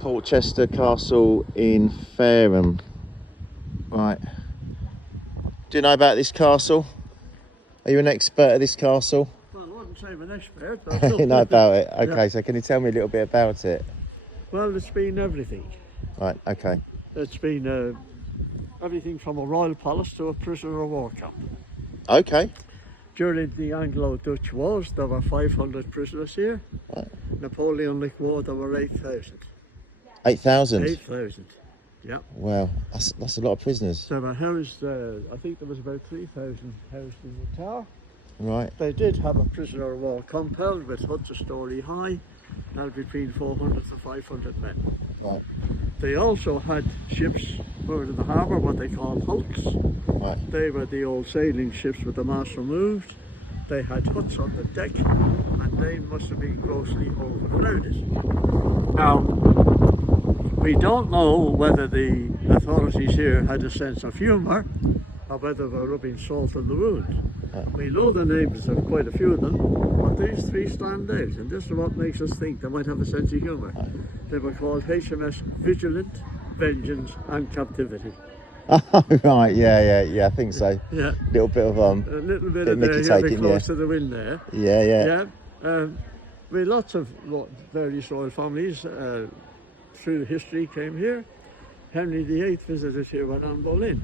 Portchester Castle in Fareham. Right. Do you know about this castle? Are you an expert at this castle? Well, I wouldn't say I'm an expert. But You know about it? Okay, yeah. so can you tell me a little bit about it? Well, it's been everything. Right, okay. It's been everything from a royal palace to a prisoner of war camp. Okay. During the Anglo-Dutch Wars, there were 500 prisoners here. Right. Napoleonic War, there were 8,000. 8,000? 8,000, yeah. Wow, that's a lot of prisoners. They were housed, I think there was about 3,000 housed in the tower. Right. They did have a prisoner of war compound with huts a story high, and between 400 to 500 men. Right. They also had ships moored in the harbour, what they call hulks. Right. They were the old sailing ships with the mast removed. They had huts on the deck, and they must have been grossly overcrowded. Now, we don't know whether the authorities here had a sense of humour or whether they were rubbing salt in the wound. Right. We know the names of quite a few of them, but these three stand out, and this is what makes us think they might have a sense of humour. Right. They were called HMS Vigilant, Vengeance and Captivity. Oh, right, yeah, I think so. Yeah. Little bit of A little bit of Mickey there, taking, close to the wind there. Yeah. We lots of various royal families through history came here. Henry VIII visited here with Anne Boleyn.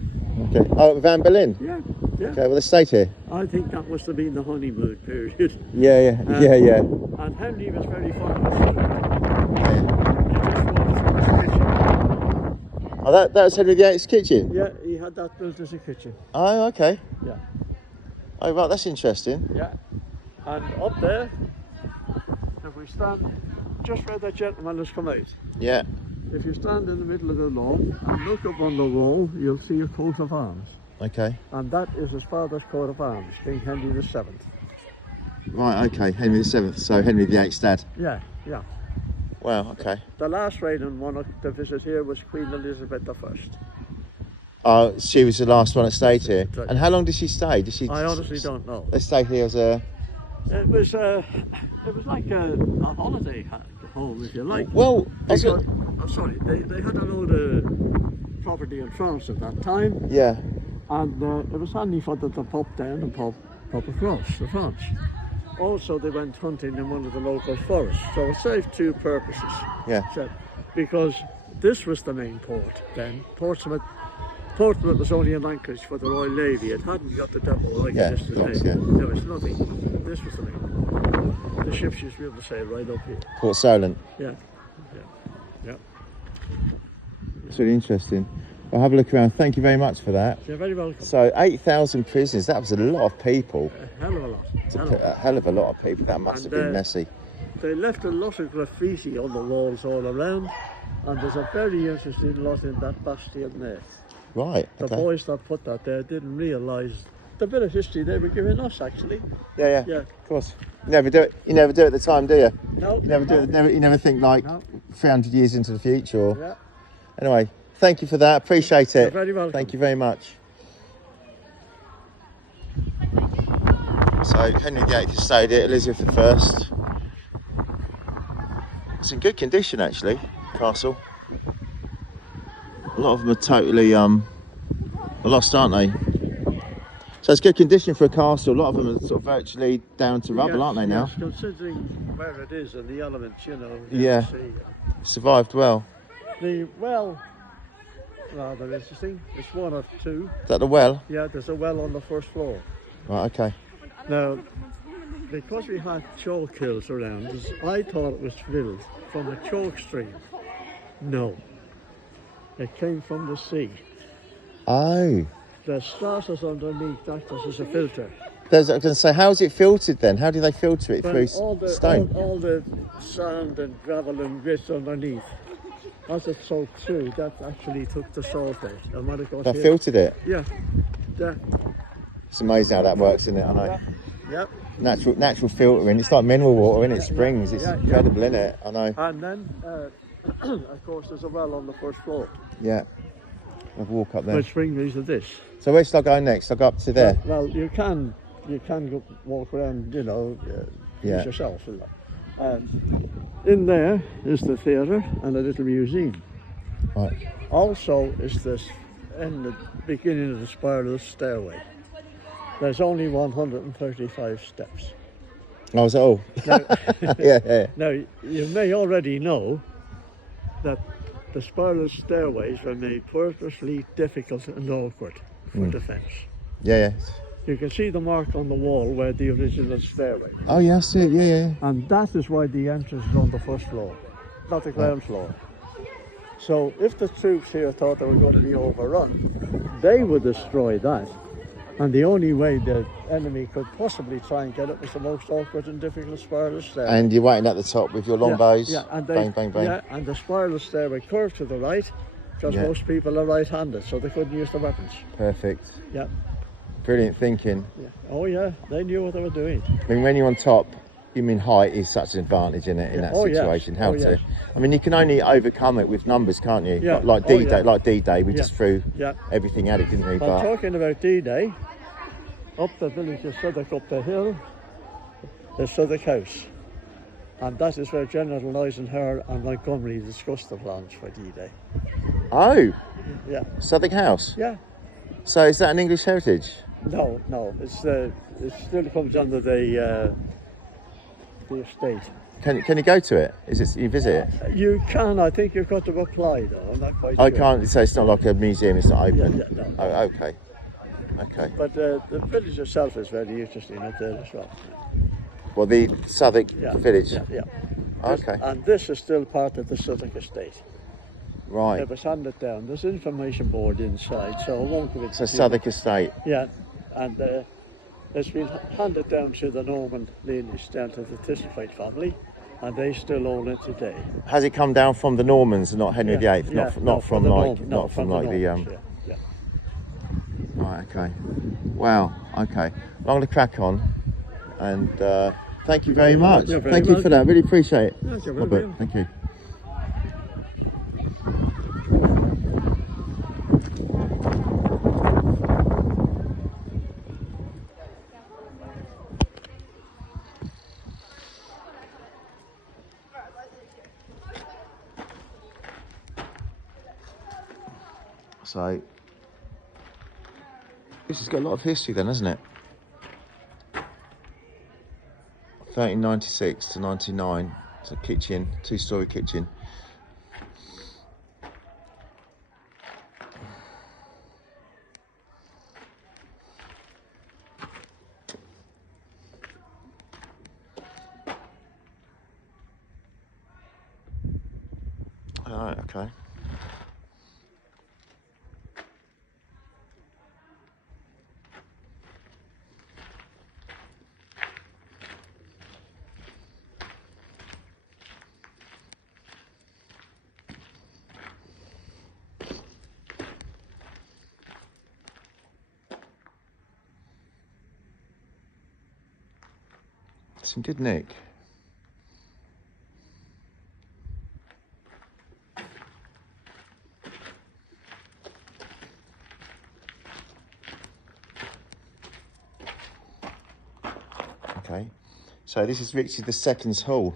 Okay. Oh, Van Boleyn? Yeah. Okay, well, they stayed here. I think that must have been the honeymoon period. Yeah. And Henry was very fond of food. He just wanted from his kitchen. Oh, that was Henry VIII's kitchen? Yeah, he had that built as a kitchen. Oh, okay. Yeah. Oh, right, that's interesting. Yeah. And up there, if we stand just where that gentleman has come out, Yeah. if you stand in the middle of the lawn and look up on the wall, you'll see a coat of arms. Okay. And that is his father's coat of arms, King Henry VII. Right, okay, Henry VII, so Henry VIII's dad. Yeah. Wow, okay. The last reigning monarch to visit here was Queen Elizabeth I. Oh, she was the last one that stayed here. Right. And how long did she stay? I honestly don't know. They stayed here as a... It was like a holiday home, if you like. Well, they had a load of property in France at that time. Yeah. And it was handy for them to pop down and pop across to France. Also, they went hunting in one of the local forests, so it served two purposes. Yeah. So, because this was the main port then. Portsmouth was only an anchorage for the Royal Navy. It hadn't got the double like it is today. Yeah. There was nothing. This was the main port. The ships used to be able to sail right up here. Port Solent. Yeah. It's really interesting. I'll have a look around. Thank you very much for that. You're very welcome. So 8,000 prisoners, that was a lot of people. A hell of a lot. A hell of a lot of people. That must have been messy. They left a lot of graffiti on the walls all around, and there's a very interesting lot in that bastion there. Right, The okay. boys that put that there didn't realise the bit of history they were giving us, actually. Yeah, Yeah. of course. You never do it at the time, do you? No. You never do it. You never think like 300 years into the future. Or... Yeah. Anyway, thank you for that. Appreciate it. You're very welcome. Thank you very much. So Henry VIII has stayed here, Elizabeth I. It's in good condition actually, castle. A lot of them are totally lost, aren't they? So it's good condition for a castle. A lot of them are sort of virtually down to rubble, aren't they now? Yes, considering where it is and the elements, you know. Yeah. Survived well. Well, rather interesting. It's one of two. Is that the well? Yeah, there's a well on the first floor. Right, okay. Now, because we had chalk hills around us, I thought it was filled from a chalk stream. No, it came from the sea. Oh. The stratus underneath acted as a filter. I was going to say, how is it filtered then? How do they filter it through stone? All the sand and gravel and grit underneath, as it soaked through, that actually took the salt out. And when it got They here, filtered it? Yeah. It's amazing how that works, isn't it? I know. Yep. Natural filtering. It's like mineral water, isn't it? Springs. It's incredible, isn't it? I know. And then, of course, there's a well on the first floor. Yeah. I'll walk up there. Which brings me to this. So where should I go next? I'll go up to there. Well, you can go walk around, use yourself. And in there is the theatre and a little museum. Right. Also is this, in the beginning of the spiral stairway. There's only 135 steps. Oh, is that all? Now, Yeah. now, you may already know that the spiral stairways were made purposely difficult and awkward for defence. Yeah. You can see the mark on the wall where the original stairway. Oh, yeah, I see it. Yeah. And that is why the entrance is on the first floor, not the ground floor. So if the troops here thought they were going to be overrun, they would destroy that. And the only way the enemy could possibly try and get it was the most awkward and difficult spiral stairway. And you're waiting at the top with your longbows. Yeah, and bang. Yeah, and the spiral stairway curved to the right, because most people are right-handed, so they couldn't use the weapons. Perfect. Yeah. Brilliant thinking. Yeah. Oh yeah, they knew what they were doing. I mean, when you're on top, you mean height is such an advantage in it in that situation. Yes. Yes. I mean, you can only overcome it with numbers, can't you? Yeah. Like D-Day, like D-Day, we just threw everything at it, didn't we? But talking about D-Day, up the village of Southwark, up the hill, is Southwark House, and that is where General Eisenhower and Montgomery discussed the plans for D-Day. Oh. Yeah. Southwark House. Yeah. So is that an English heritage? No, it still comes under the estate. Can you go to it? You visit it? You can. I think you've got to apply though. I'm not quite I sure. can't. So it's not like a museum. It's not open. No. Oh, okay. But the village itself is very interesting up there as well. Well, the Southwark village. Yeah. Okay. And this is still part of the Southwark estate. Right. It was handed down. There's an information board inside, so I won't give it. So Southwark estate. Yeah, and it's been handed down to the Norman lineage, down to the Thistlethwaite family, and they still own it today. Has it come down from the Normans and not Henry VIII? Not from the Right. Okay. Wow. Okay. I'm going to crack on, and thank you very much. Thank you for that. Really appreciate it. Robert, thank you. So this has got a lot of history then, hasn't it? 1396 to 99. It's a kitchen, two-storey kitchen. Alright, okay. Some good nick. Okay, so this is Richard II's hall.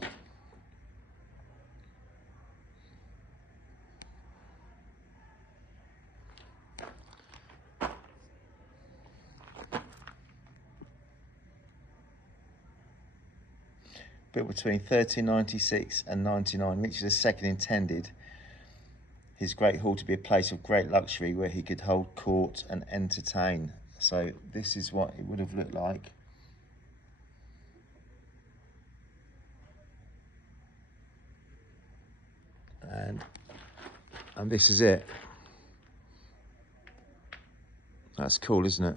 Built between 1396 and 99, Richard II intended his great hall to be a place of great luxury where he could hold court and entertain. So this is what it would have looked like. And this is it. That's cool, isn't it?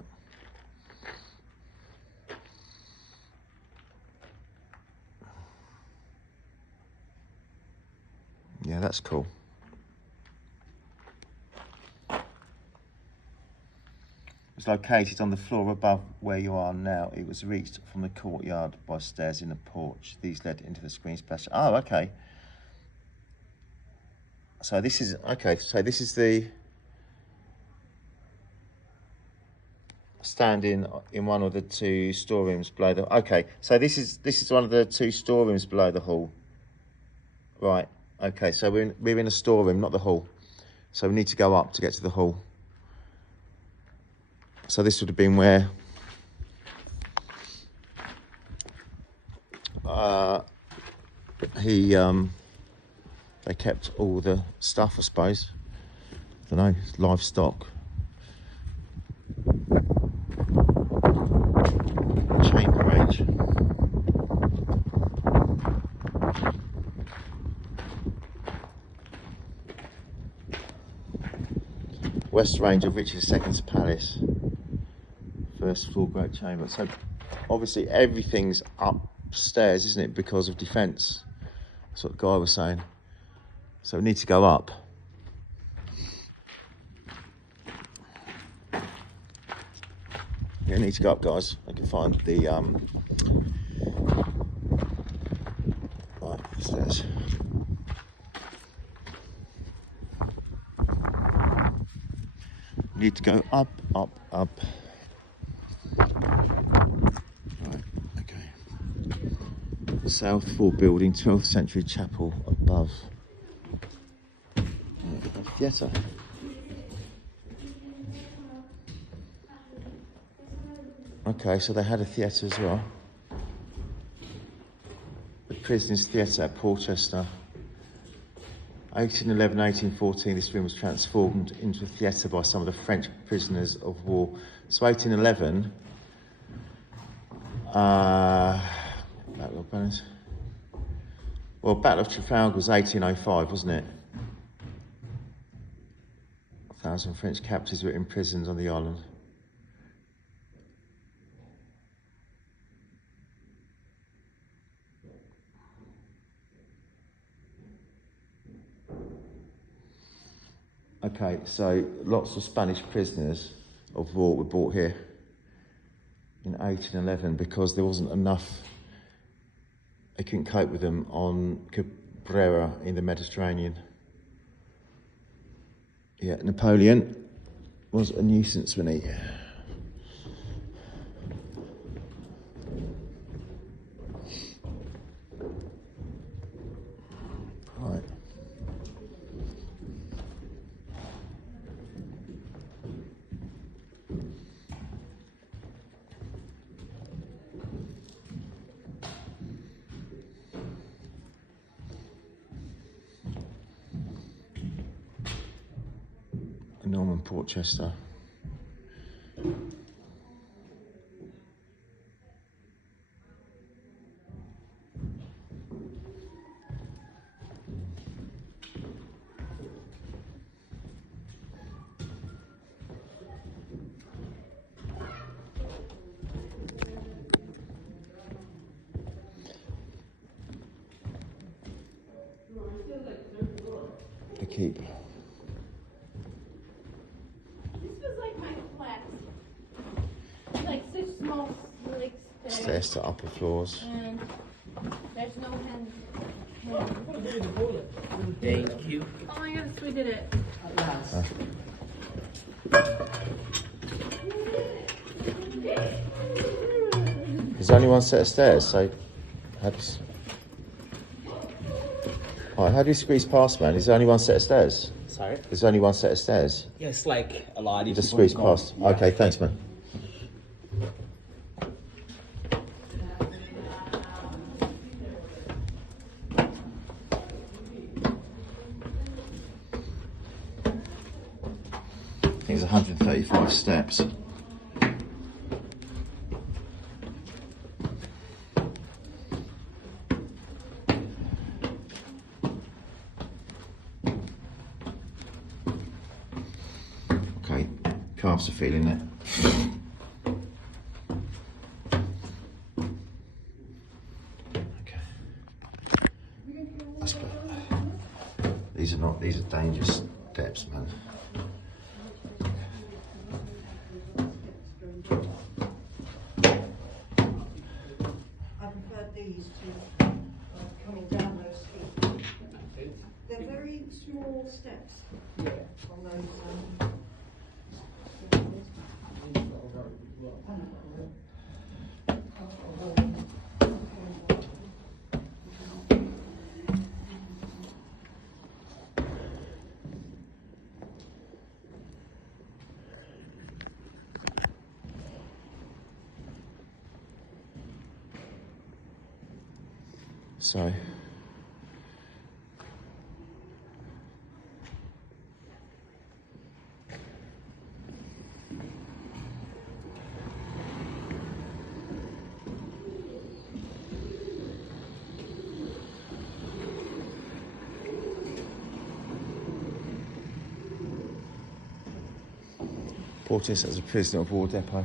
Yeah, that's cool. It's located on the floor above where you are now. It was reached from the courtyard by stairs in the porch. These led into the screen splash. Oh, okay. So this is, okay, so this is the standing in one of the two storerooms below the. Okay, so this is one of the two storerooms below the hall. Right. Okay, so we're in a storeroom, not the hall. So we need to go up to get to the hall. So this would have been where they kept all the stuff, I suppose. I don't know, livestock. Chamber range. West range of Richard II's palace. First floor great chamber. So obviously everything's upstairs, isn't it, because of defence? That's what the guy was saying. So we need to go up. We need to go up, guys. I can find the right, stairs. Need to go up, up, up. Right, okay. South floor building, 12th century chapel above. Theatre. Okay, so they had a theatre as well. The Prisoners' Theatre at Portchester. 1811, 1814, this room was transformed into a theatre by some of the French prisoners of war. So 1811, Battle of Banners. Well, Battle of Trafalgar was 1805, wasn't it? 1,000 French captives were imprisoned on the island. Okay, so lots of Spanish prisoners of war were brought here in 1811 because there wasn't enough, they couldn't cope with them on Cabrera in the Mediterranean. Yeah, Napoleon was a nuisance, wasn't he? Right. Norman Portchester. The keep. Stairs to upper floors. And there's no hand. Thank you. Oh my goodness, we did it. There's only one set of stairs, so how do you squeeze past, man? There's only one set of stairs. Sorry? There's only one set of stairs. Yeah, it's like a lot. You just squeeze past. Yeah. Okay, thanks, man. I think it's 135 steps. Okay, calves are feeling it. Okay. That's better. These are dangerous steps, man. I prefer these to coming down those steps. They're very small steps on those. So Portchester as a prisoner of war depot.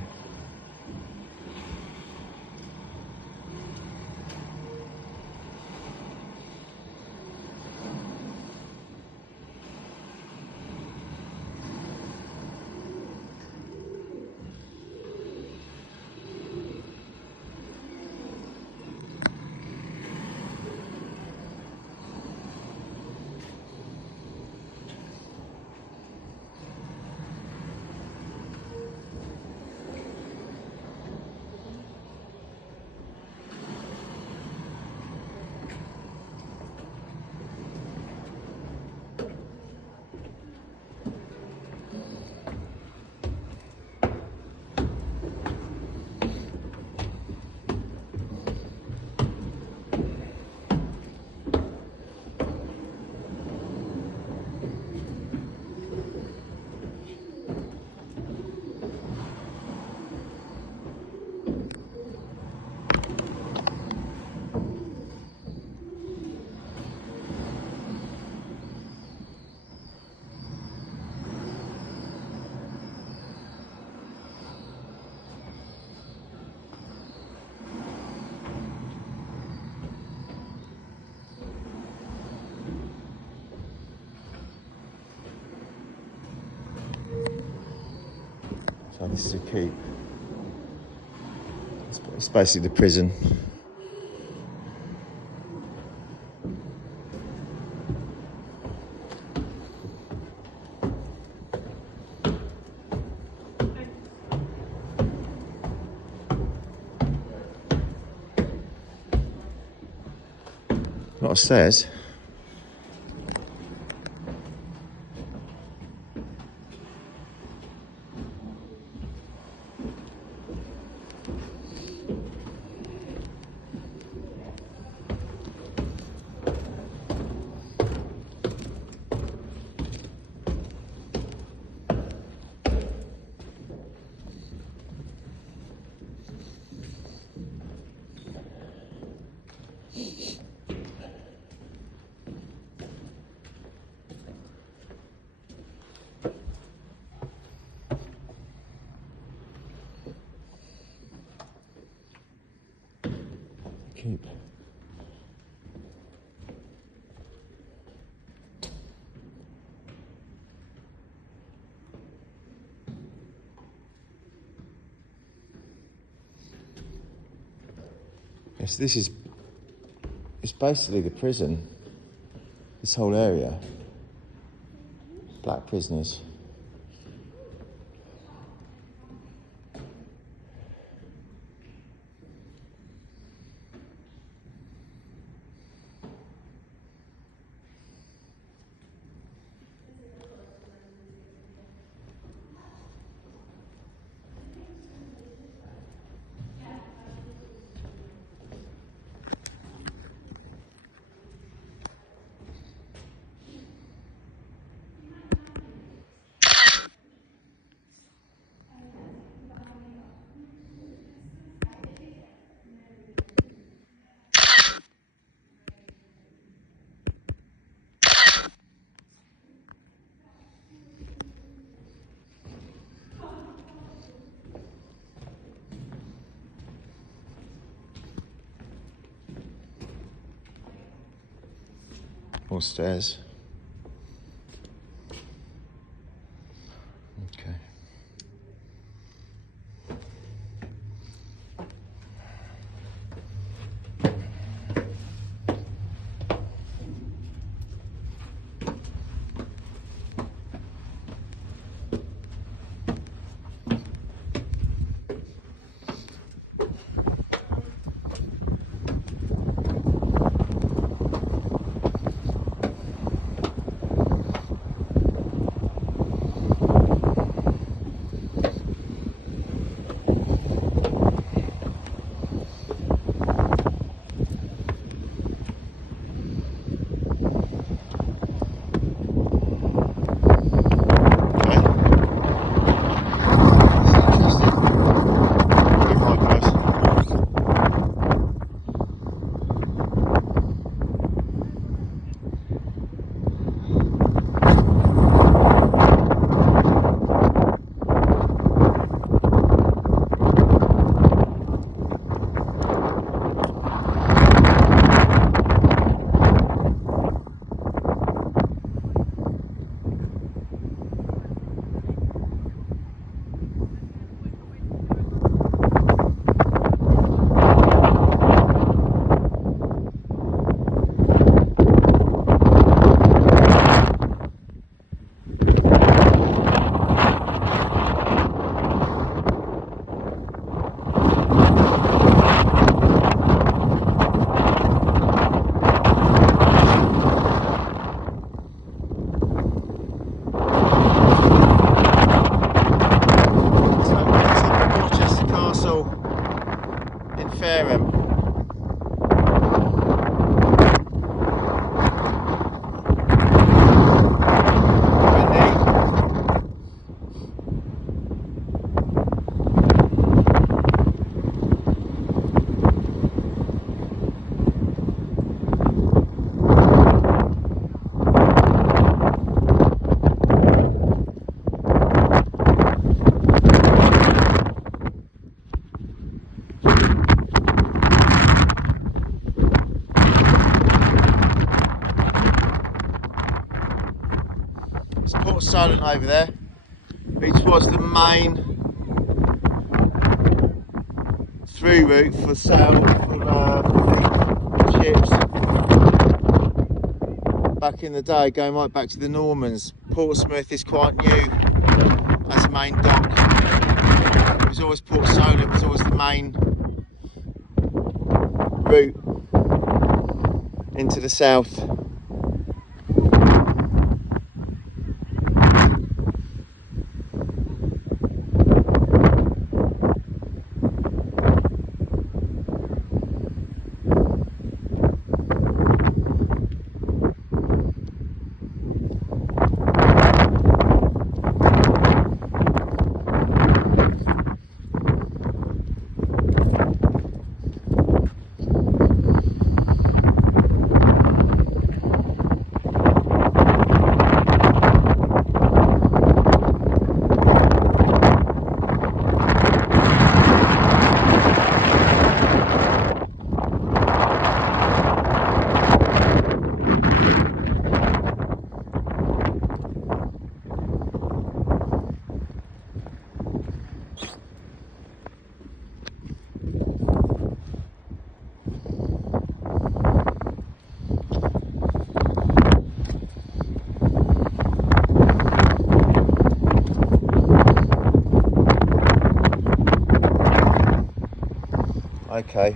So this is a keep. It's basically the prison. A lot of stairs. Keep. Yes, it's basically the prison. This whole area. Black prisoners. More stairs. Okay. Port Solent over there, which was the main through route for sail for ships back in the day, going right back to the Normans. Portsmouth is quite new as a main dock. It was always Port Solent, was always the main route into the south. Okay.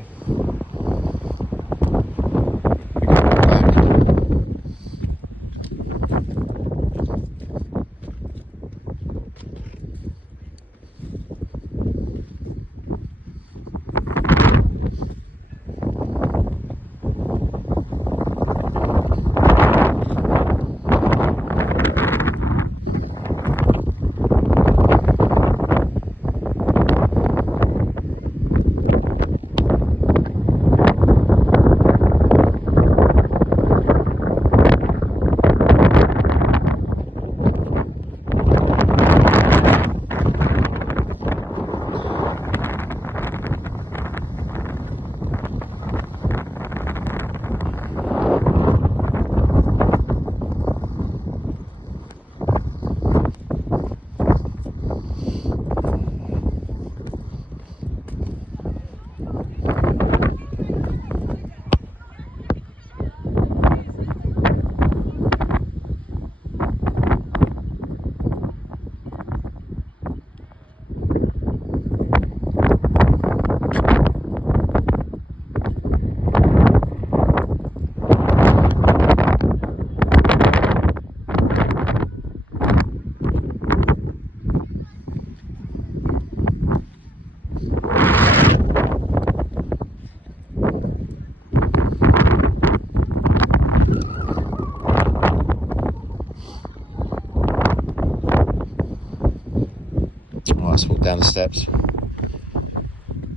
Let's walk down the steps.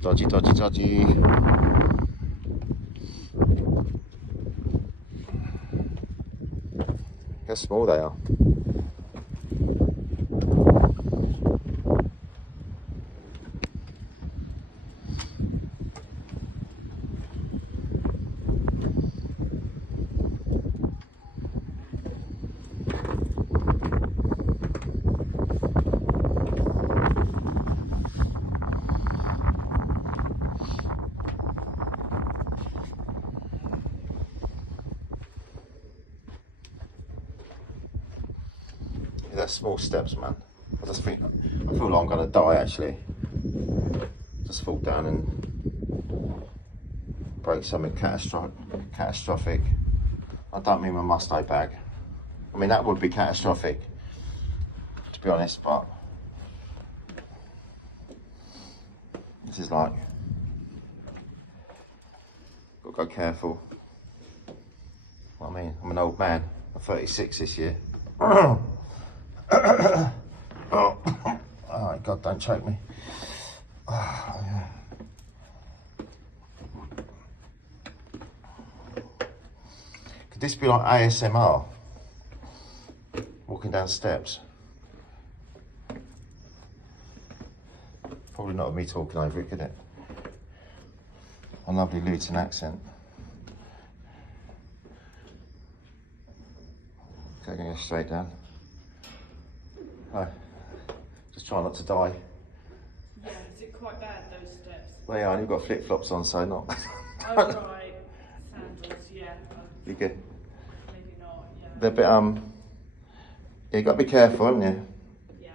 Dodgy, dodgy, dodgy. How small they are. They're small steps, man. I just think, I feel like I'm gonna die actually. Just fall down and break something catastrophic. I don't mean my Mustang bag. I mean, that would be catastrophic, to be honest, but this is like, gotta go careful. What I mean, I'm an old man. I'm 36 this year. Oh, God, don't choke me. Oh, yeah. Could this be like ASMR? Walking down steps? Probably not me talking over it, could it? A lovely Luton accent. Okay, going to go straight down. No. Just try not to die. Yeah, is it quite bad, those steps? Well, yeah, I've got flip flops on, so not. Oh, right. Sandals, yeah. You good? Maybe not, yeah. They're a bit, yeah, you got to be careful, haven't you? Yeah.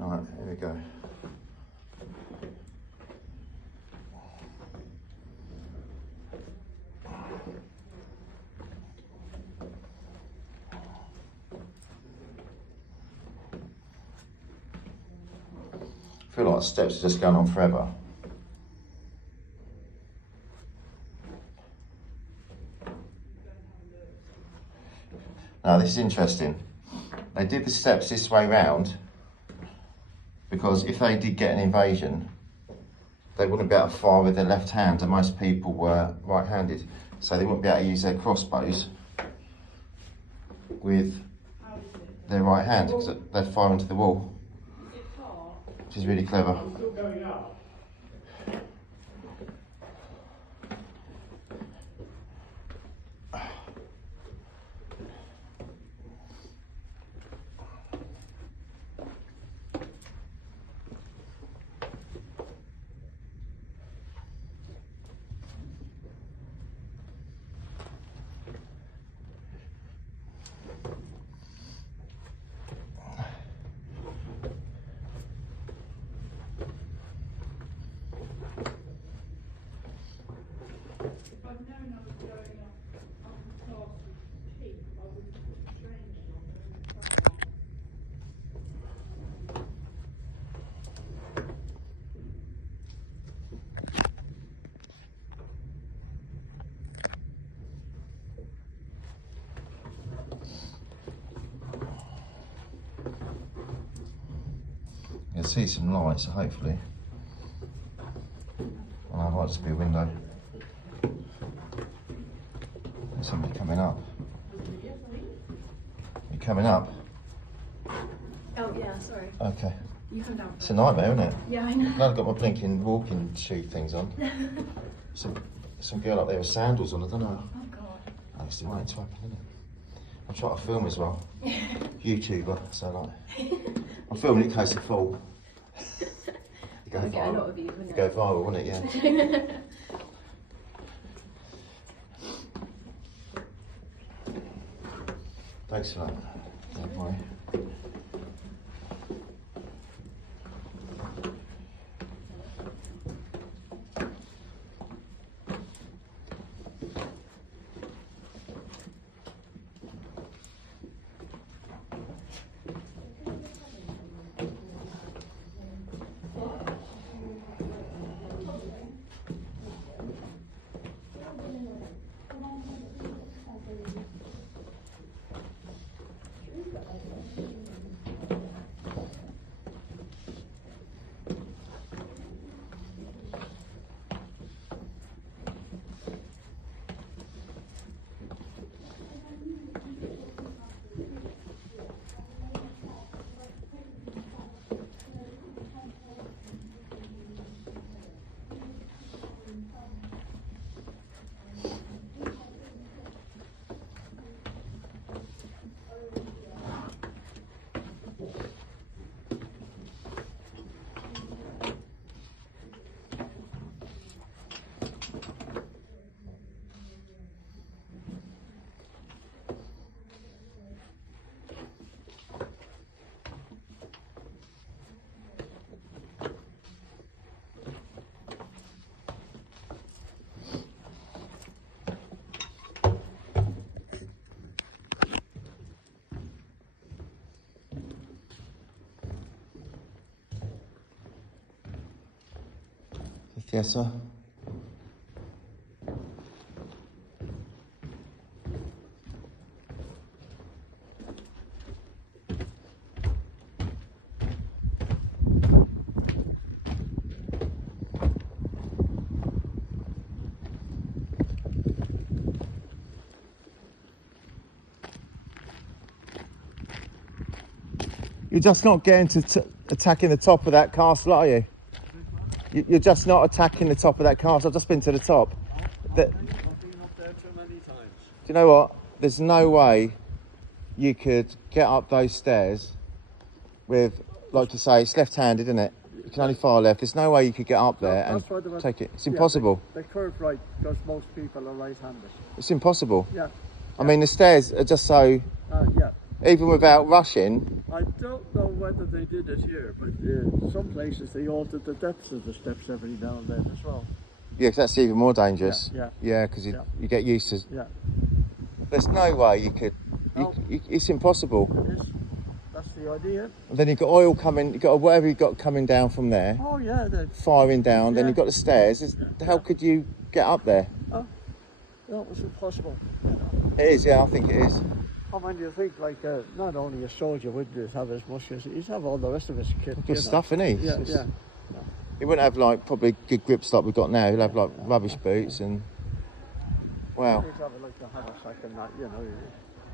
All right, here we go. I feel like steps are just going on forever. Now this is interesting. They did the steps this way round because if they did get an invasion, they wouldn't be able to fire with their left hand, and most people were right-handed, so they wouldn't be able to use their crossbows with their right hand because they'd fire into the wall, which is really clever. You can see some lights, so hopefully. Well, that might just be a window. There's somebody coming up. You coming up? Oh, yeah, sorry. Okay. You come down. It's a nightmare, isn't it? Yeah, I know. Now I've got my blinking walking shoe things on. Some girl up there with sandals on, I don't know. Oh, God. Oh, it's waiting to happen, isn't it? I'm trying to film as well. YouTuber, so like, I'm filming it in case I fall. You go You'd get a viral. lot of views, wouldn't Go it? viral, wouldn't it? Yeah. Thanks for that. Don't worry. Yes, sir. You're just not getting to attacking the top of that castle, are you? You're just not attacking the top of that castle. I've just been to the top. I've been up there too many times. Do you know what? There's no way you could get up those stairs with, like you say, it's left-handed, isn't it? You can only fire left. There's no way you could get up there and take it. It's impossible. They curve right because most people are right-handed. It's impossible. Yeah. I mean, the stairs are just so, Yeah. even without rushing. I don't know whether they did it here, but some places they altered the depths of the steps every now and then as well. Yeah, 'cause that's even more dangerous. Yeah. Yeah, because you get used to. Yeah. There's no way you could. No. It's impossible. It is. That's the idea. And then you've got oil coming. You've got whatever you've got coming down from there, Oh yeah. firing down. Then Yeah. you've got the stairs. How could you get up there? That was impossible. It is. Yeah, I think it is. I mean, you think like not only a soldier would just have as much as he'd have all the rest of his kit. Good stuff, isn't he? Yeah, yeah. He wouldn't have like probably good grips like we've got now. He'll have like rubbish boots and wow. He'd have like a haversack and that, you know.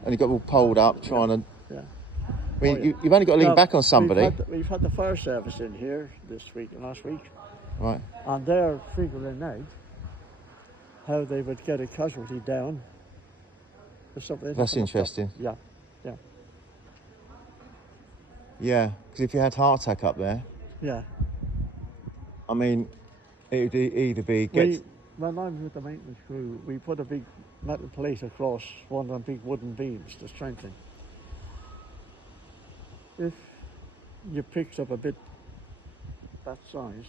And he got all poled up trying to. Yeah. I mean, Oh, yeah. you've only got to lean Now, back on somebody, We've had the fire service in here this week and last week, right? and they're figuring out how they would get a casualty down. That's interesting. Yeah, yeah, Yeah, because if you had heart attack up there, yeah. I mean, it would either be When I was with the maintenance crew, we put a big metal plate across one of them big wooden beams to strengthen. If you picked up a bit that size,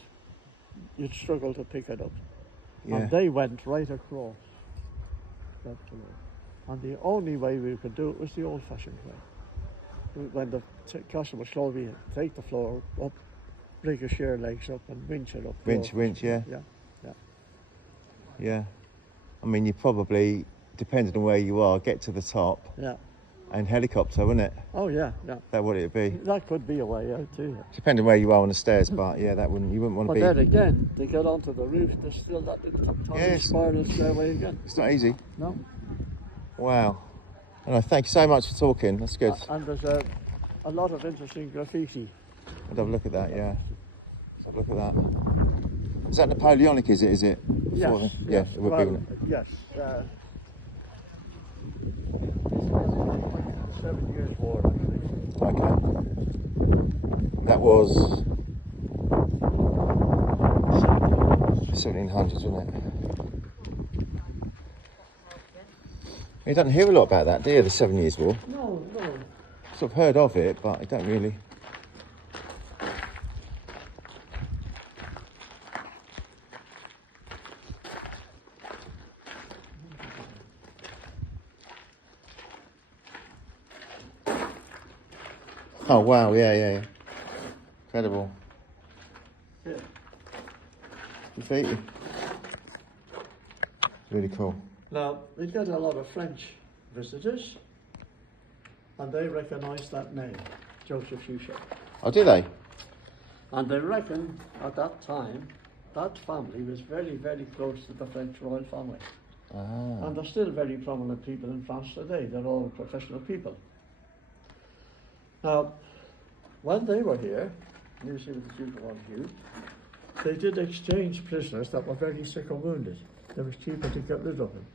you'd struggle to pick it up. Yeah. And they went right across that floor. And the only way we could do it was the old-fashioned way. When the castle was closed, we take the floor up, break your sheer legs up and winch it up. winch, yeah. Yeah, yeah. Yeah. I mean, you probably, depending on where you are, get to the top Yeah. and helicopter, wouldn't it? Oh, yeah, yeah. That would it be? That could be a way out too. Depending where you are on the stairs, but yeah, you wouldn't want to But be. then again, they get onto the roof, there's still that little tiny Yes. spiral stairway again. It's not easy. No? Wow. No, thank you so much for talking. That's good. And there's a lot of interesting graffiti. I'll have a look at that, yeah. Let's have a look at that. Is that Napoleonic, is it? Yes. Sort of- Yeah, it would be, Well, wouldn't it? yes. 7 Years' War, actually. Okay. That was 1700s, wasn't it? You don't hear a lot about that, do you, the 7 Years' War? No, no. Sort of heard of it, but I don't really. Oh wow, yeah. Incredible. Yeah. Graffiti. Really cool. Now, we get a lot of French visitors, and they recognise that name, Joseph Fouché. Oh, do they? And they reckon at that time, that family was very, very close to the French royal family. Ah. And they're still very prominent people in France today. They're all professional people. Now, when they were here, you see with the Duke of Anjou, they did exchange prisoners that were very sick or wounded. It was cheaper to get rid of them.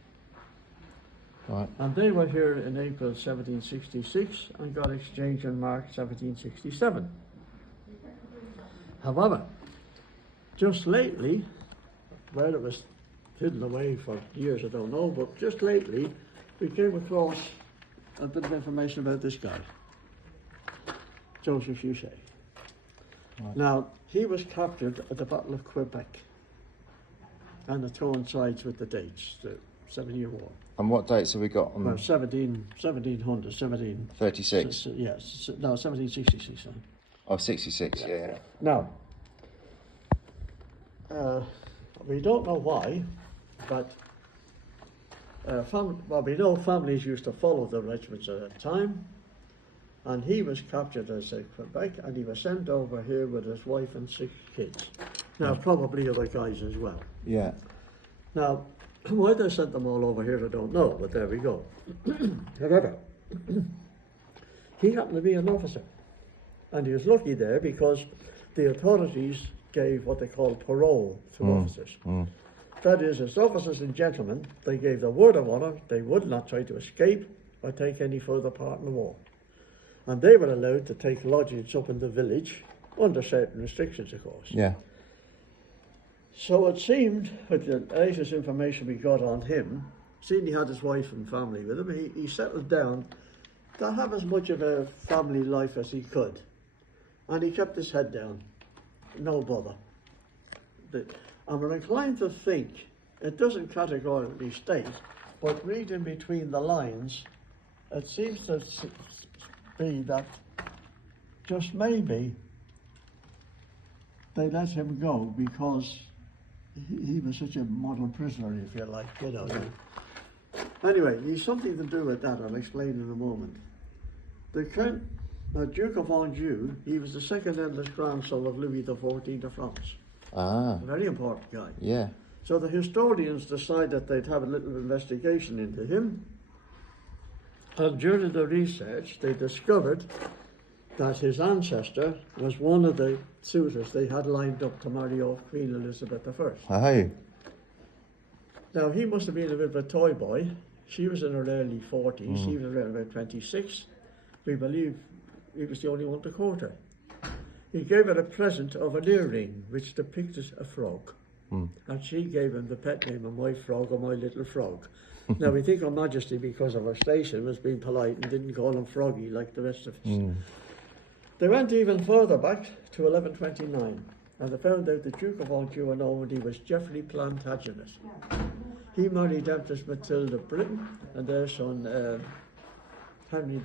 Right. And they were here in April 1766 and got exchanged in March 1767. However, just lately, where it was hidden away for years, I don't know, but just lately, we came across a bit of information about this guy, Joseph Fouché. Right. Now, he was captured at the Battle of Quebec, and it coincides with the dates, the 7-Year War. And what dates have we got on Well, 1700, 36? Yes, no, 1766. Oh, 66, yeah. Now, we don't know why, but we know families used to follow the regiments at that time, and he was captured as a Quebec, and he was sent over here with his wife and 6 kids. Now, probably other guys as well. Yeah. Now, why they sent them all over here, I don't know, but there we go. However, he happened to be an officer And he was lucky there because the authorities gave what they call parole to officers. That is, as officers and gentlemen, they gave their word of honour they would not try to escape or take any further part in the war. And they were allowed to take lodgings up in the village under certain restrictions, of course. Yeah. So it seemed, with the latest information we got on him, seeing he had his wife and family with him, he settled down to have as much of a family life as he could. And he kept his head down, no bother. And we're inclined to think, it doesn't categorically state, but reading between the lines, it seems to be that just maybe they let him go because he was such a model prisoner, if you like, you know. Anyway, he's something to do with that, I'll explain in a moment. The Duke of Anjou, he was the second eldest grandson of Louis XIV of France. Ah. A very important guy. Yeah. So the historians decided they'd have a little investigation into him. And during the research, they discovered that his ancestor was one of the suitors they had lined up to marry off Queen Elizabeth I. Oh. Now, he must have been a bit of a toy boy. She was in her early 40s. He was around about 26. We believe he was the only one to court her. He gave her a present of an earring which depicted a frog. And she gave him the pet name of my frog or my little frog. Now, we think Her Majesty, because of her station, was being polite and didn't call him Froggy like the rest of us. They went even further back to 1129, and they found out the Duke of Anjou and Normandy was Geoffrey Plantagenet. He married Empress Matilda of Britain, and their son Henry II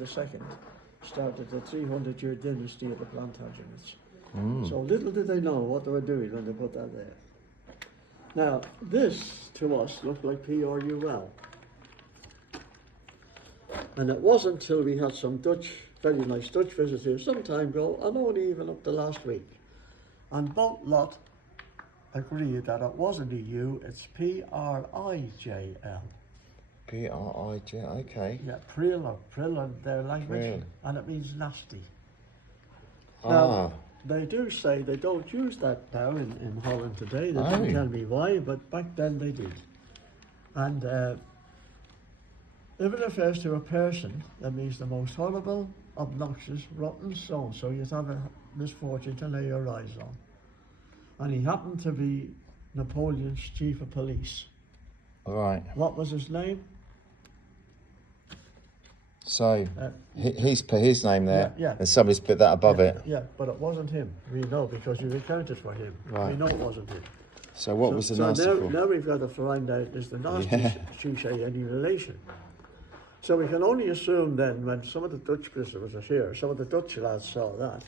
started the 300-year dynasty of the Plantagenets. So little did they know what they were doing when they put that there. Now, this to us looked like PRUL. And it wasn't until we had some very nice Dutch visitors some time ago, and only even up to last week. And both lot agreed that it wasn't EU, it's PRIJL. P-R-I-J, okay. Yeah, Pril or Prill in their language, Prill. and it means nasty. Ah. Now, they do say they don't use that now in Holland today. They didn't tell me why, but back then they did. And if it refers to a person, that means the most horrible, obnoxious, rotten soul. So you'd have a misfortune to lay your eyes on. And he happened to be Napoleon's chief of police. All right. What was his name? So he's put his name there, Yeah, yeah. and somebody's put that above it. Yeah, but it wasn't him. We know because you accounted for him. Right. We know it wasn't him. So what was the nasty now, for? now we've got to find out, is the nasty Shisha any relation? So we can only assume then, when some of the Dutch prisoners are here, some of the Dutch lads saw that,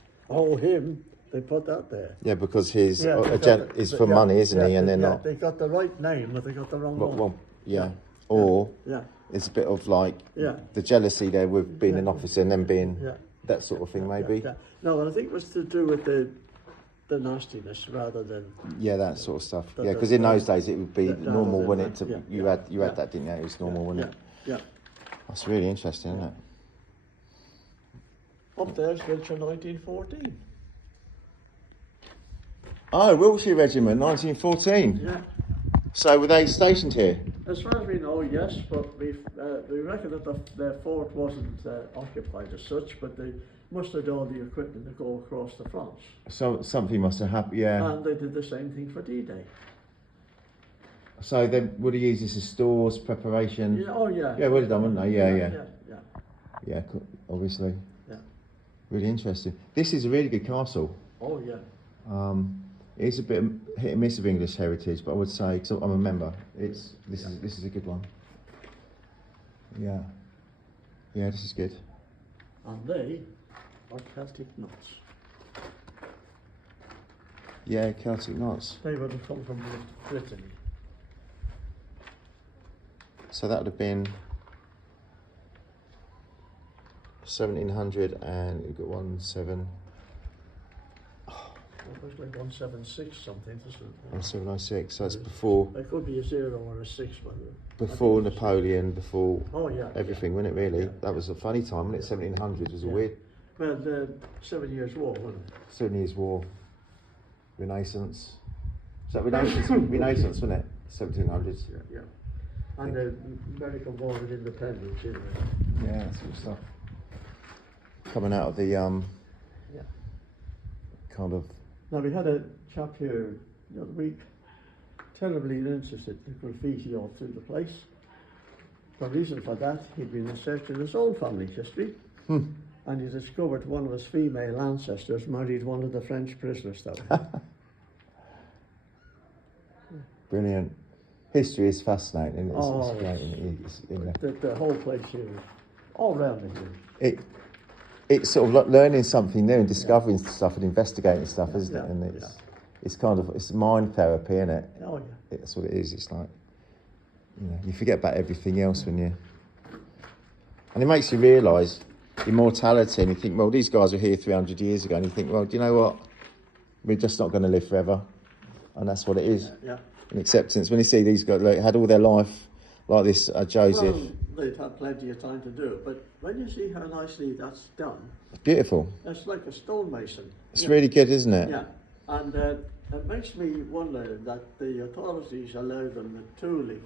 him, they put that there. Yeah, because his Yeah, they agent got is the- for yeah, money, isn't he? And they're yeah, not. they got the right name, but they got the wrong one. Well, yeah. Or Yeah, it's a bit of like Yeah. the jealousy there with being an Yeah. officer and then being yeah. that sort of thing, maybe. Yeah. No, and I think it was to do with the nastiness rather than... Yeah, that sort of stuff. The- Yeah, the- because in those days it would be rather normal, than wouldn't it? that, To, yeah, you yeah, had yeah. that, didn't you? It was normal, wasn't it? Yeah. That's really interesting, isn't it? Up there's Wiltshire 1914. Oh, Wiltshire Regiment, 1914. Yeah. So were they stationed here? As far as we know, yes, but we reckon that their fort wasn't occupied as such, but they mustered all the equipment to go across to France. So something must have happened, yeah. And they did the same thing for D-Day. So then would he use this as stores, preparation? Yeah, oh yeah. Yeah, would have done, wouldn't they? Yeah. Yeah. Yeah, obviously. Yeah. Really interesting. This is a really good castle. Oh yeah. It's a bit hit and miss of English heritage, but I would say, because I'm a member, this is a good one. Yeah, this is good. And they are Celtic knots. Yeah, Celtic knots. They would have come from Brittany. So that would have been 1700, and you've got 17. It was like 176 something. 1706. So that's before It could be a 0 or a 6, but before Napoleon, before oh yeah. everything, wasn't it? Really, that was a funny time, wasn't it? 1700 was a Yeah. weird Well, the 7 Years' War, wasn't it? 7 Years' War, Renaissance. Is that Renaissance? Renaissance, wasn't it? 1700s. Yeah, yeah. And the American War of Independence, you know. Yeah, that sort of stuff. Coming out of the Yeah. kind of. Now, we had a chap here the other week, terribly interested in graffiti all through the place. The reason for that, he'd been researching his own family history, and he discovered one of his female ancestors married one of the French prisoners that way. Brilliant. History is fascinating. It's, Oh, it's great. It's, you know, The whole place here, all round it here. it's sort of like learning something new and discovering stuff and investigating stuff, isn't it? Yeah, And it's kind of, it's mind therapy, isn't it? Oh, yeah. That's what it is. It's like, you know, you forget about everything else when you, and it makes you realise immortality, and you think, well, these guys were here 300 years ago, and you think, well, do you know what? We're just not going to live forever, and that's what it is. Yeah. And acceptance. When you see these guys, like, had all their life like this, Joseph. Well, they'd had plenty of time to do it, but when you see how nicely that's done, Beautiful. it's like a stonemason. It's Yeah. really good, isn't it? Yeah, and it makes me wonder that the authorities allowed them the tooling,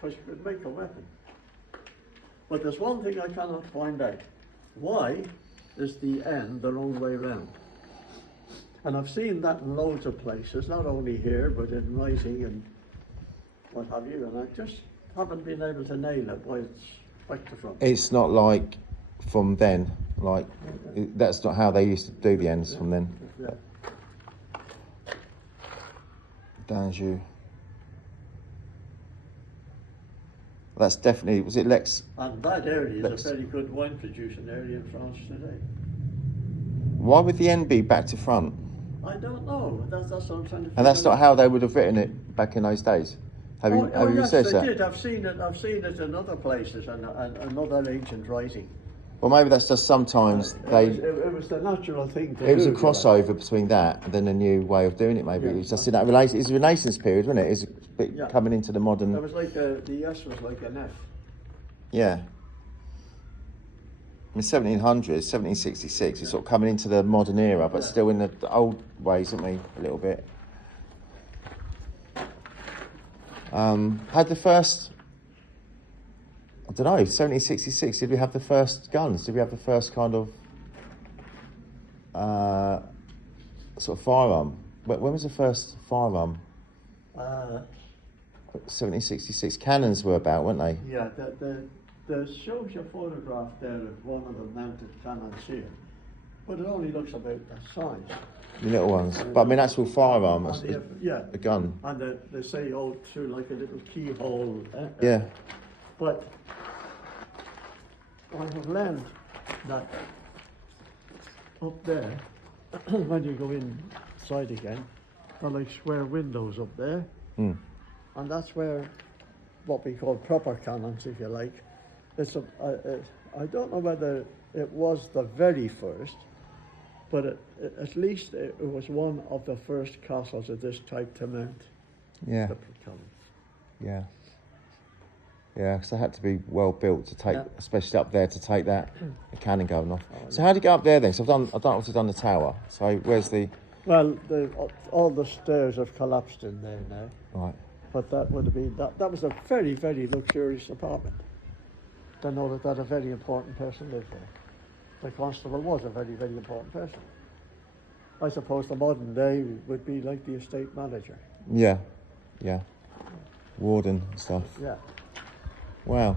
because you could make a weapon. But there's one thing I cannot find out. Why is the end the wrong way round? And I've seen that in loads of places, not only here, but in writing and what have you, and I just haven't been able to nail it why it's back to front. It's not like from then. Like that's not how they used to do the ends from then. Yeah. Danjou. That's definitely, was it Lex? And that area Let's- is a very good wine producing area in France today. Why would the end be back to front? I don't know. That's what I'm trying to. And that's figure not out. how they would have written it back in those days. Have you Oh, yes, researched I that? did. I've seen it. I've seen it in other places and another ancient writing. Well, maybe that's just sometimes It was the natural thing to do. It was a if you like. crossover between that and then a new way of doing it. Maybe Yeah. it was just in that it's a Renaissance period, wasn't it? It's a bit Yeah. coming into the modern. It was like the S was like an F. Yeah. In the 1700s, 1766, it's sort of coming into the modern era, but Yeah. still in the old ways, aren't we? A little bit. Had the first, I don't know, 1766, did we have the first guns? Did we have the first kind of sort of firearm? When was the first firearm? 1766. Cannons were about, weren't they? Yeah, the shows you photograph there of one of the mounted cannons here, but it only looks about that size. The little ones. But I mean, actual firearm, And they have- yeah, a gun. and they say oh through like a little keyhole. Yeah. But I have learned that up there, when you go inside again, there are like square windows up there, Mm. and that's where what we call proper cannons, if you like. It's I don't know whether it was the very first, but at least it was one of the first castles of this type to mount Yeah. the cannons. Yeah. Yeah, because they had to be well built to take, Yeah. especially up there, to take that the cannon going off. So how do you go up there then? So I've obviously done the tower. So where's the Well, all the stairs have collapsed in there now. right? But that would have been that was a very, very luxurious apartment. To know that a very important person lived there. The constable was a very, very important person. I suppose the modern day would be like the estate manager. Yeah, yeah. Warden and stuff. Yeah. Wow.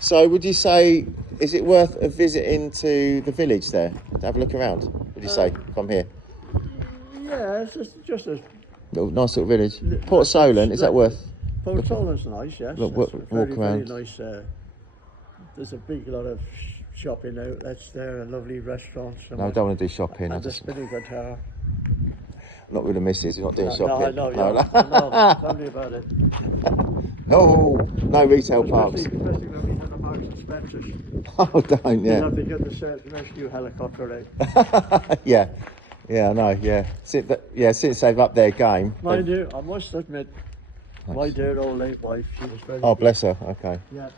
So would you say, is it worth a visit into the village there to have a look around? Would you say from here? Yeah, it's just a Nice little village. Port Solent, is that worth? Port Solent's nice, yes. Look, It's walk very, around. very nice. There's a big lot of shopping outlets there and lovely restaurants. And No, I don't want to do shopping. I and the just spinning guitar. not with the missus. You're not doing No, shopping. I know, yeah. No, tell me about it. No retail parks. Especially when we had the Marks and Spencers. Oh, don't, You yeah. have to get the rescue helicopter out. Yeah, I know, yeah. Since they've upped their game. Mind you, I must admit, my Thanks. dear old late wife, she was very Oh, good. bless her, okay. Yeah.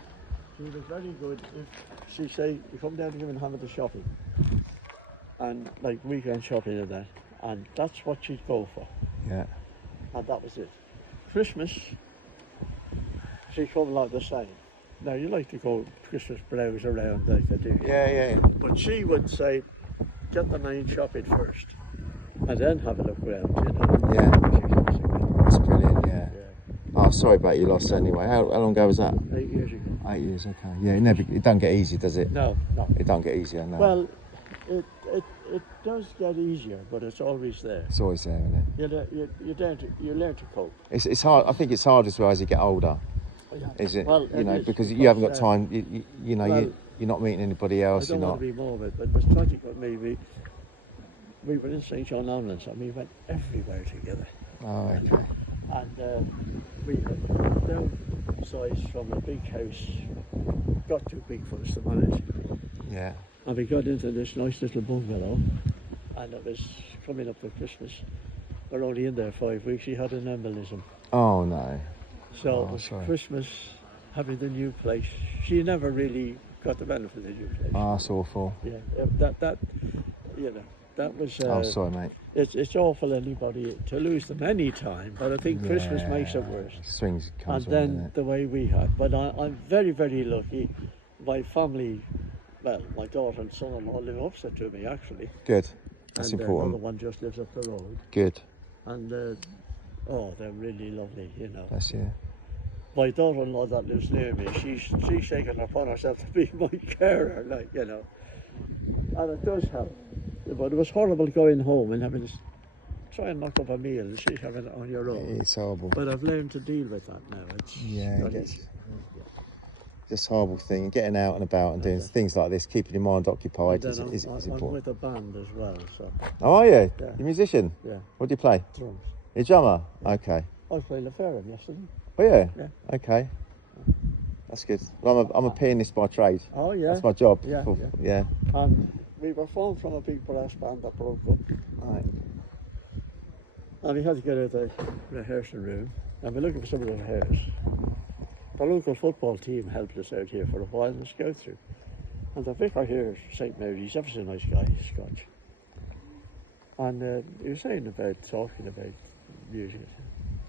She was very good. If she say, you come down to give and have the shopping, and like weekend shopping and that, and that's what she'd go for, Yeah. and that was it. Christmas, she'd come like the same. Now you like to go Christmas browse around like they do, Yeah. but she would say, get the main shopping first, and then have a look around, you know. Yeah. She was good. That's brilliant. Yeah. Yeah. Oh, sorry about your loss. Anyway, how long ago was that? 8 years ago. 8 years. Okay. Yeah. It don't get easy, does it? No. It don't get easier. No. Well, it does get easier, but it's always there. It's always there, isn't it? You learn to cope. It's hard. I think it's hard as well as you get older. Is it? Well, you know, it is, because you haven't got because, time. You know, well, you're not meeting anybody I else. don't You're want not. to be morbid, but it was tragic with me. We were in St John Ambulance and we went everywhere together. Oh, okay. And we downsized from a big house, got too big for us to manage. Yeah. And we got into this nice little bungalow, and it was coming up to Christmas. We're only in there 5 weeks. She had an embolism. Oh no. So Oh, it was sorry. Christmas, having the new place. She never really got the benefit of the new place. Oh, that's awful. Yeah, that you know, that was. Oh, sorry, mate. It's awful anybody to lose them any time, but I think Christmas makes it worse. Swings And comes then on, the way we had, but I'm very, very lucky. My family, well, my daughter and son-in-law live opposite to me actually. Good. That's And important. another one just lives up the road. Good. And they're really lovely, you know. That's you. My daughter-in-law that lives near me, she's taken it upon herself to be my carer, like, you know. And it does help. But it was horrible going home and having to try and knock up a meal and she's having it on your own. It's horrible. But I've learned to deal with that now. It's not easy. This horrible thing, and getting out and about and doing things like this, keeping your mind occupied And is then I'm important. with a band as well, so Oh, are you? Yeah. You're a musician? yeah, What do you play? drums. You're a drummer? Okay. I was playing the Fairham yesterday. Oh, yeah? Yeah. Okay. That's good. Well, I'm a pianist by trade. Oh yeah. That's my job. Yeah, Yeah. And we were formed from a big brass band that broke up. Right. And we had to get out of the rehearsal room and we're looking for somebody to rehearse. The local football team helped us out here for a while and scout through. And the vicar here, St Mary's, ever so nice guy, Scotch. And he was talking about music.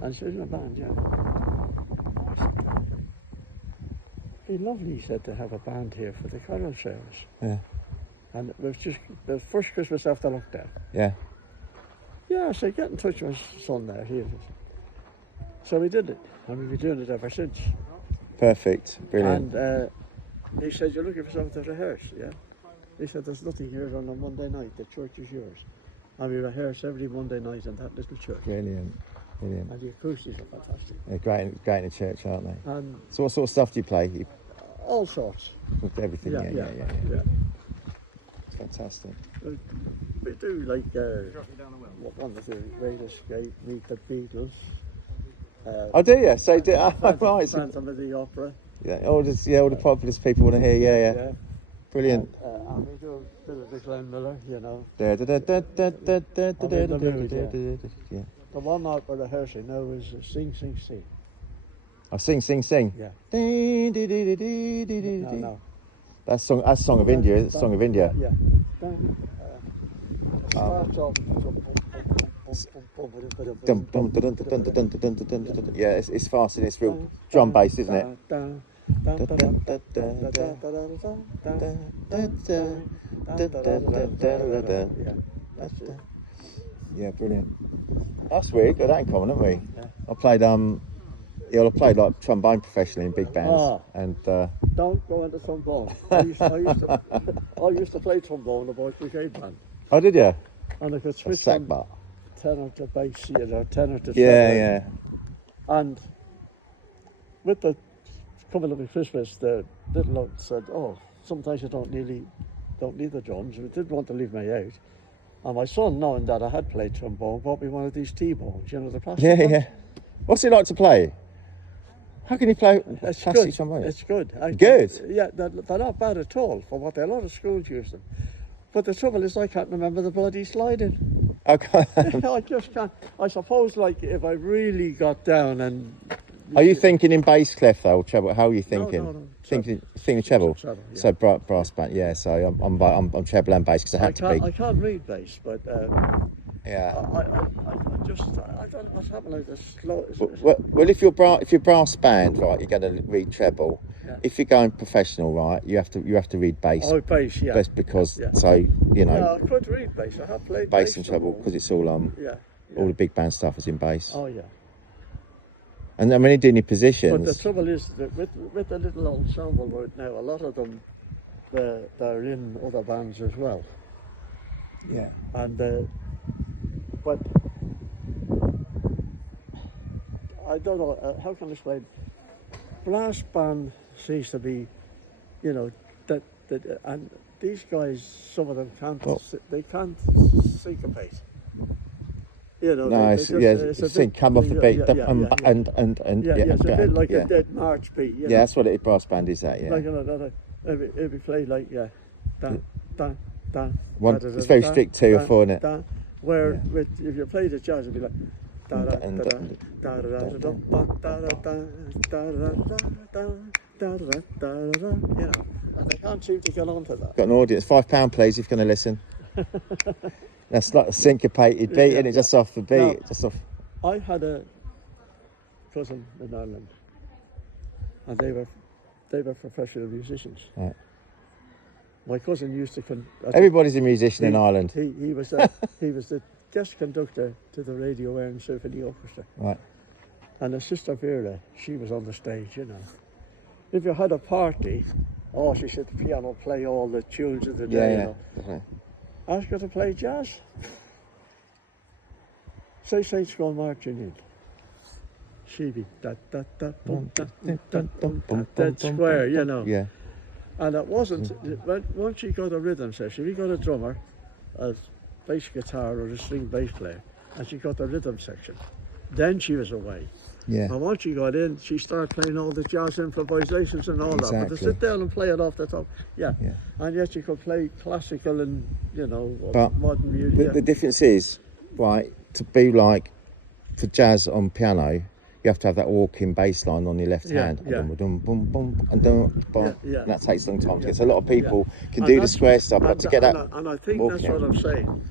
And he said, in a band, yeah. I said, it'd be lovely, he said, to have a band here for the carol service. Yeah. And it was just the first Christmas after lockdown. Yeah. Yeah, I said, get in touch with my son there. So we did it, and we've been doing it ever since. Perfect. Brilliant. And he said, you're looking for something to rehearse, yeah? He said, there's nothing here on a Monday night, the church is yours. And we rehearse every Monday night in that little church. Brilliant. Brilliant. And the acoustics are fantastic. They're great in the church, aren't they? And So what sort of stuff do you play? all sorts. With everything? Yeah. It's fantastic. We do like one of the Great Escape, Meet the Beatles. Oh, do you? So do right. So, Phantom of the Opera. yeah, all the populous people want to hear. Yeah. Brilliant. And we do a bit of the Glenn Miller, you know. Yeah. The one that we're rehearsing now is Sing, Sing, Sing. Oh, sing. Yeah. No. No. That's Song of India. It's Song of India. Yeah. It starts off. Yeah, it's fast and it's real drum bass, isn't it? Yeah, that's it. Yeah, brilliant. That's weird. Got that in common, haven't we? Yeah. I played I played like trombone professionally in big bands, Oh. and Don't go into trombone. I used to play trombone in the Boys Brigade band, oh, did you? and I could A switch sack from butt. tenor to bass, you know, tenor to Yeah, treble. yeah. And with the coming up at Christmas, the little lad said, "Oh, sometimes you don't need the drums." We didn't want to leave me out. And my son, knowing that I had played trombone, bought me one of these T-bones, you know, the plastic ones. Yeah. What's it like to play? How can you play It's plastic good. trombone? It's good. Good? Yeah, they're not bad at all for what a lot of schools use them. But the trouble is I can't remember the bloody sliding. Okay. I just can't. I suppose like if I really got down and Are you thinking in bass clef though, or treble? How are you thinking? No. Thinking treble. Treble, yeah. So brass band, yeah. So I'm treble and bass because I had to be. I can't read bass, but Yeah. I just I don't know what's happening. Like the slow. Well, if you're brass band, right, you're going to read treble. Yeah. If you're going professional, right, you have to read bass. Oh, bass, yeah. Best because Yeah. so you know. Yeah, I could read bass. I have played Bass and treble before. because it's all Yeah. all the big band stuff is in bass. Oh yeah. And then when you're doing your positions, But the trouble is that with the little ensemble right now, a lot of them they're in other bands as well. yeah, And but I don't know how can I explain. Brass band seems to be, you know, that and these guys, some of them can't they can't syncopate. You know, no, they it's, just, yeah, it's a sing, bit, come off the beat, and yeah, it's a bit like a dead march beat. You know? yeah, that's what it brass band is. That yeah. Like every play like dun, dun, dun, One, da, da, it's very da, strict 2 or dun, 4, isn't it? dun. Where Yeah. with if you play the jazz, it'd be like da da da And- da da da da da da da da da. You know, and they can't seem to get onto that. Got an audience. £5, please, if you're going to listen. That's like a syncopated beat, and it just off the beat, Now, just off. I had a cousin in Ireland, and they were professional musicians. Right. My cousin used to Everybody's a musician in Ireland. He was he was the guest conductor to the Radio Iron Symphony Orchestra. Right. And his sister Vera, she was on the stage, you know. If you had a party, she said the piano play all the tunes of the day, you know. Definitely. Ask her to play jazz. Say Saints Go Marching In. She'd be da da da boom da da boom dead square, you know. Yeah. And it wasn't, once she got a rhythm section, we got a drummer, a bass guitar or a string bass player, and she got the rhythm section. Then she was away. Yeah. And once she got in, she started playing all the jazz improvisations and all that. But to sit down and play it off the top, yeah. And yet she could play classical and, you know, But modern music. the difference is, right, to be like, for jazz on piano, you have to have that walking bass line on your left hand. Yeah. And boom, boom, boom, and and that takes a long time to get. So a lot of people can And do the that's- square stuff, but to get that. And I think that's what I'm saying.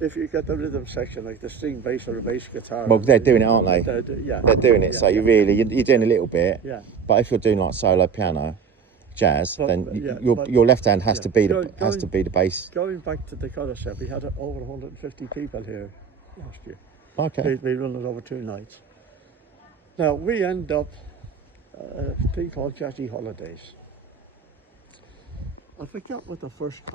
If you get the rhythm section, like the string bass or a bass guitar. Well, they're doing it, aren't they? Yeah. They're doing it, so you're doing a little bit. Yeah. But if you're doing like solo piano, jazz, then but your left hand has to be the Going- bass. Going back to the concert, we had over 150 people here last year. Okay. We run it over 2 nights. Now, we end up a thing called Jazzy Holidays. I forget what the first